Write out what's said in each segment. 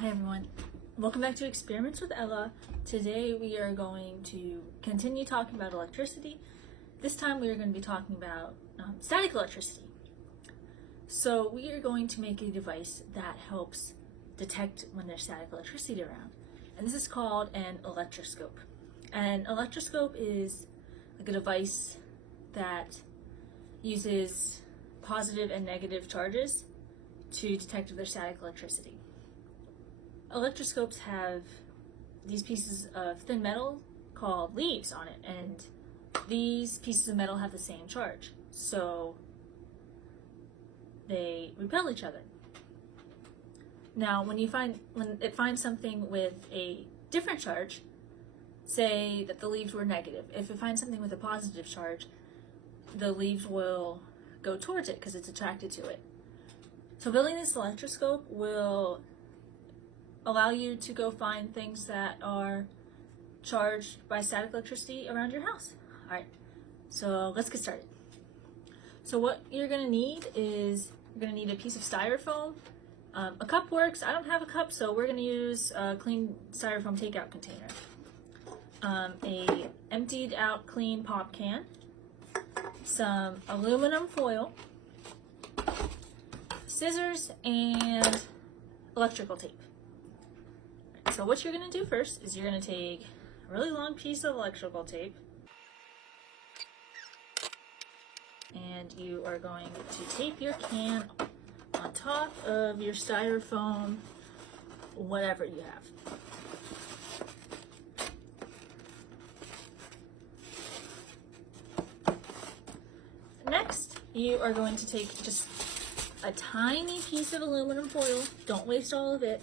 Hi everyone, welcome back to Experiments with Ella. Today we are going to continue talking about electricity. This time we are going to be talking about static electricity. So we are going to make a device that helps detect when there's static electricity around. And this is called an electroscope. An electroscope is like a device that uses positive and negative charges to detect if there's static electricity. Electroscopes have these pieces of thin metal called leaves on it, and these pieces of metal have the same charge, so they repel each other. Now, when it finds something with a different charge, say that the leaves were negative, if it finds something with a positive charge, the leaves will go towards it because it's attracted to it. So building this electroscope will allow you to go find things that are charged by static electricity around your house. All right, so let's get started. So what you're gonna need is, you're gonna need a piece of styrofoam. A cup works. I don't have a cup, so we're gonna use a clean styrofoam takeout container. A emptied out clean pop can, some aluminum foil, scissors, and electrical tape. So what you're going to do first is you're going to take a really long piece of electrical tape and you are going to tape your can on top of your styrofoam, whatever you have. Next, you are going to take just a tiny piece of aluminum foil, don't waste all of it,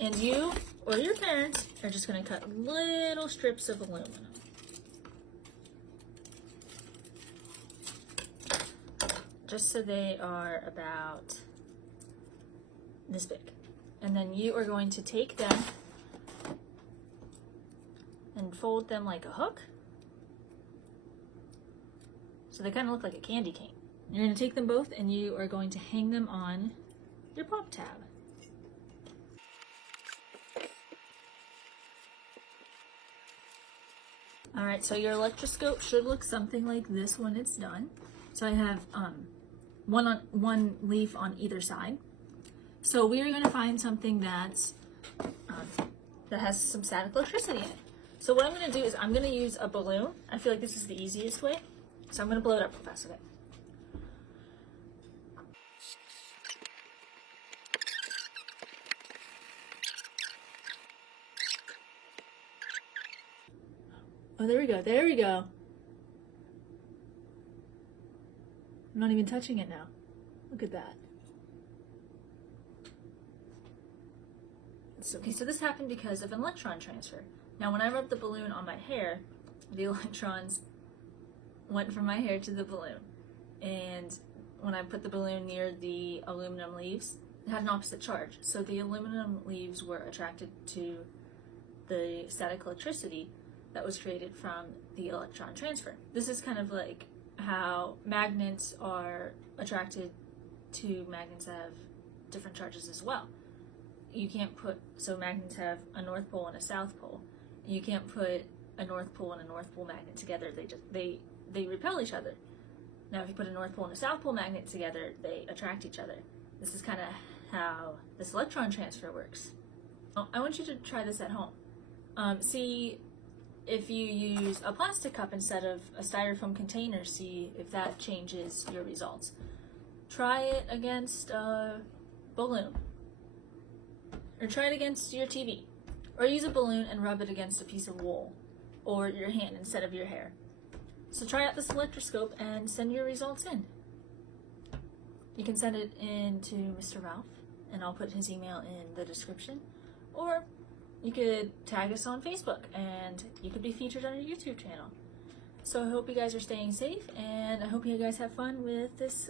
and you or your parents are just going to cut little strips of aluminum. Just so they are about this big. And then you are going to take them and fold them like a hook. So they kind of look like a candy cane. You're going to take them both and you are going to hang them on your pop tab. All right, so your electroscope should look something like this when it's done. So I have one leaf on either side. So we are going to find something that has some static electricity in it. So what I'm going to do is I'm going to use a balloon. I feel like this is the easiest way. So I'm going to blow it up real fast. Okay. Oh, there we go. There we go. I'm not even touching it now. Look at that. Okay, so this happened because of an electron transfer. Now, when I rubbed the balloon on my hair, the electrons went from my hair to the balloon. And when I put the balloon near the aluminum leaves, it had an opposite charge. So the aluminum leaves were attracted to the static electricity that was created from the electron transfer. This is kind of like how magnets are attracted to magnets that have different charges as well. You can't put, so magnets have a north pole and a south pole. You can't put a north pole and a north pole magnet together. They repel each other. Now if you put a north pole and a south pole magnet together, they attract each other. This is kind of how this electron transfer works. I want you to try this at home. See if you use a plastic cup instead of a styrofoam container, see if that changes your results. Try it against a balloon. Or try it against your TV. Or use a balloon and rub it against a piece of wool or your hand instead of your hair. So try out this electroscope and send your results in. You can send it in to Mr. Ralph, and I'll put his email in the description. Or you could tag us on Facebook and you could be featured on our YouTube channel. So I hope you guys are staying safe, and I hope you guys have fun with this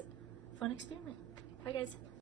fun experiment. Bye guys.